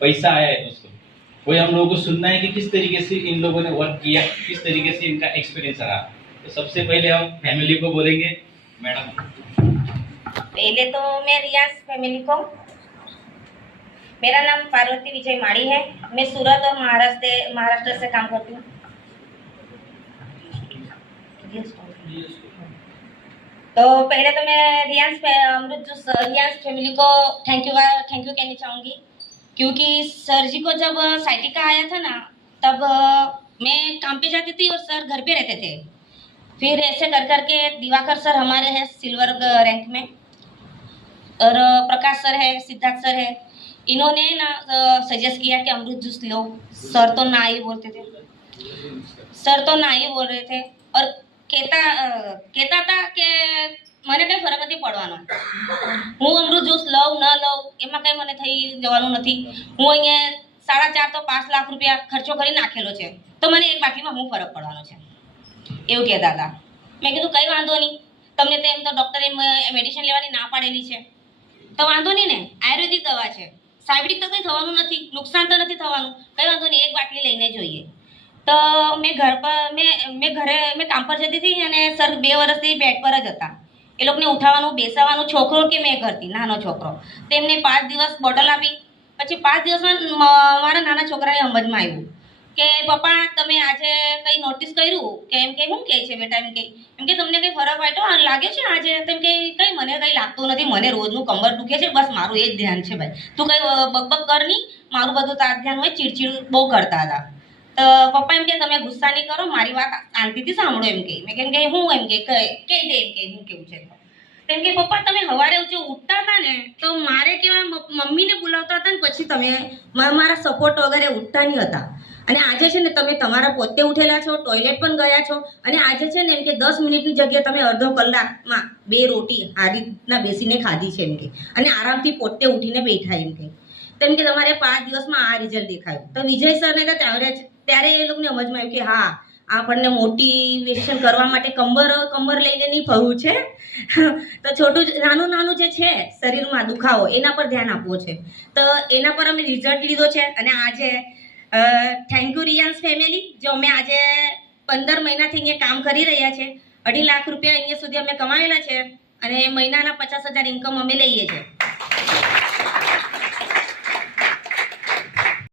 पैसा आया है दोस्तों, वही हम लोगों को सुनना है कि किस तरीके से इन लोगों ने वर्क किया, किस तरीके से इनका एक्सपीरियंस रहा। तो सबसे पहले हम फैमिली को बोलेंगे। मैडम, पहले तो मैं रियाज फैमिली को, मेरा नाम पार्वती विजय माड़ी है। मैं सूरत और महाराष्ट्र से काम करती हूँ। तो पहले तो मैं रियांश फैमिली को थैंक यू कहना चाहूँगी, क्योंकि सर जी को जब साइटिका आया था ना, तब मैं काम पे जाती थी और सर घर पे रहते थे। फिर ऐसे कर करके दिवाकर सर हमारे हैं सिल्वर रैंक में, और प्रकाश सर है, सिद्धार्थ सर है। इन्होंने ना सजेस्ट किया कि अमृत जूस लो। सर तो ना ही बोलते थे, सर तो ना ही बोल रहे थे, और કહેતા હતા કે મને કંઈ ફરક નથી પડવાનો, હું અમૃત જ્યુસ લઉં ન લઉં એમાં કંઈ મને થઈ જવાનું નથી। હું અહીંયા 4.5 તો 5 લાખ રૂપિયા ખર્ચો કરી નાખેલો છે, તો મને એક બાટલીમાં શું ફરક પડવાનો છે, એવું કહેતા હતા। મેં કીધું કંઈ વાંધો નહીં, તમને તો એમ તો ડૉક્ટરે મેડિસિન લેવાની ના પાડેલી છે, તો વાંધો નહીં ને, આયુર્વેદિક દવા છે, સાઇડ ઇફેક્ટ તો કંઈ થવાનું નથી, નુકસાન તો નથી થવાનું, કંઈ વાંધો નહીં, એક બાટલી લઈને જોઈએ। તો મેં કામ પર જતી હતી અને સર 2 વર્ષથી બેડ પર જ હતા। એ લોકોને ઉઠાવવાનું બેસાવાનું, છોકરો કે મેં કરતી, નાનો છોકરો, તેમને 5 દિવસ બોટલ આપી। પછી 5 દિવસમાં મારા નાના છોકરાને સમજમાં આવ્યું કે પપ્પા તમે આજે કંઈ નોટિસ કર્યું કે એમ કે શું કહે છે બેટા, એમ કે તમને કંઈ ફરક વાટ્યો લાગે છે આજે, તેમ કે કંઈ મને કંઈ લાગતું નથી, મને રોજનું કમર દુખે છે, બસ મારું એ જ ધ્યાન છે ભાઈ, તું કંઈ બકબક કર નહીં, મારું બધું તાર ધ્યાન હોય। ચીડચીડ બહુ કરતા હતા। તો પપ્પા એમ કે તમે ગુસ્સા નહીં કરો, મારી વાત શાંતિથી સાંભળો એમ કે। મેં કેમ કે હું એમ કે કહી દે એમ કે હું કેવું છે। તેમ કે પપ્પા તમે સવારે જે ઉઠતા હતા ને, તો મારે કેવા મમ્મીને બોલાવતા હતા ને પછી તમે મારા સપોર્ટ વગેરે ઉઠતા નહીં હતા, અને આજે છે ને તમે તમારા પોતે ઉઠેલા છો, ટોયલેટ પણ ગયા છો, અને આજે છે ને એમ કે 10 મિનિટની જગ્યાએ તમે અડધો કલાકમાં 2 રોટી આ રીતના બેસીને ખાધી છે એમ કે, અને આરામથી પોતે ઉઠીને બેઠા એમ કે। તેમ કે તમારે 5 દિવસમાં આ રિઝલ્ટ દેખાયું। તો વિજય સરને તો ત્યારે એ લોકોને સમજમાં આવ્યું કે હા, આપણને મોટિવેશન કરવા માટે કમર લઈને નહીં ફરવું છે, તો છોટું નાનું જે છે શરીરમાં દુખાવો એના પર ધ્યાન આપવું છે। તો એના પર અમે રિઝલ્ટ લીધો છે, અને આજે થેન્ક યુ રિયાન્સ ફેમિલી, જો અમે આજે 15 મહિનાથી અહીંયા કામ કરી રહ્યા છે। 2.5 લાખ રૂપિયા અહીંયા સુધી અમે કમાયેલા છે, અને મહિનાના 50,000 ઇન્કમ અમે લઈએ છીએ।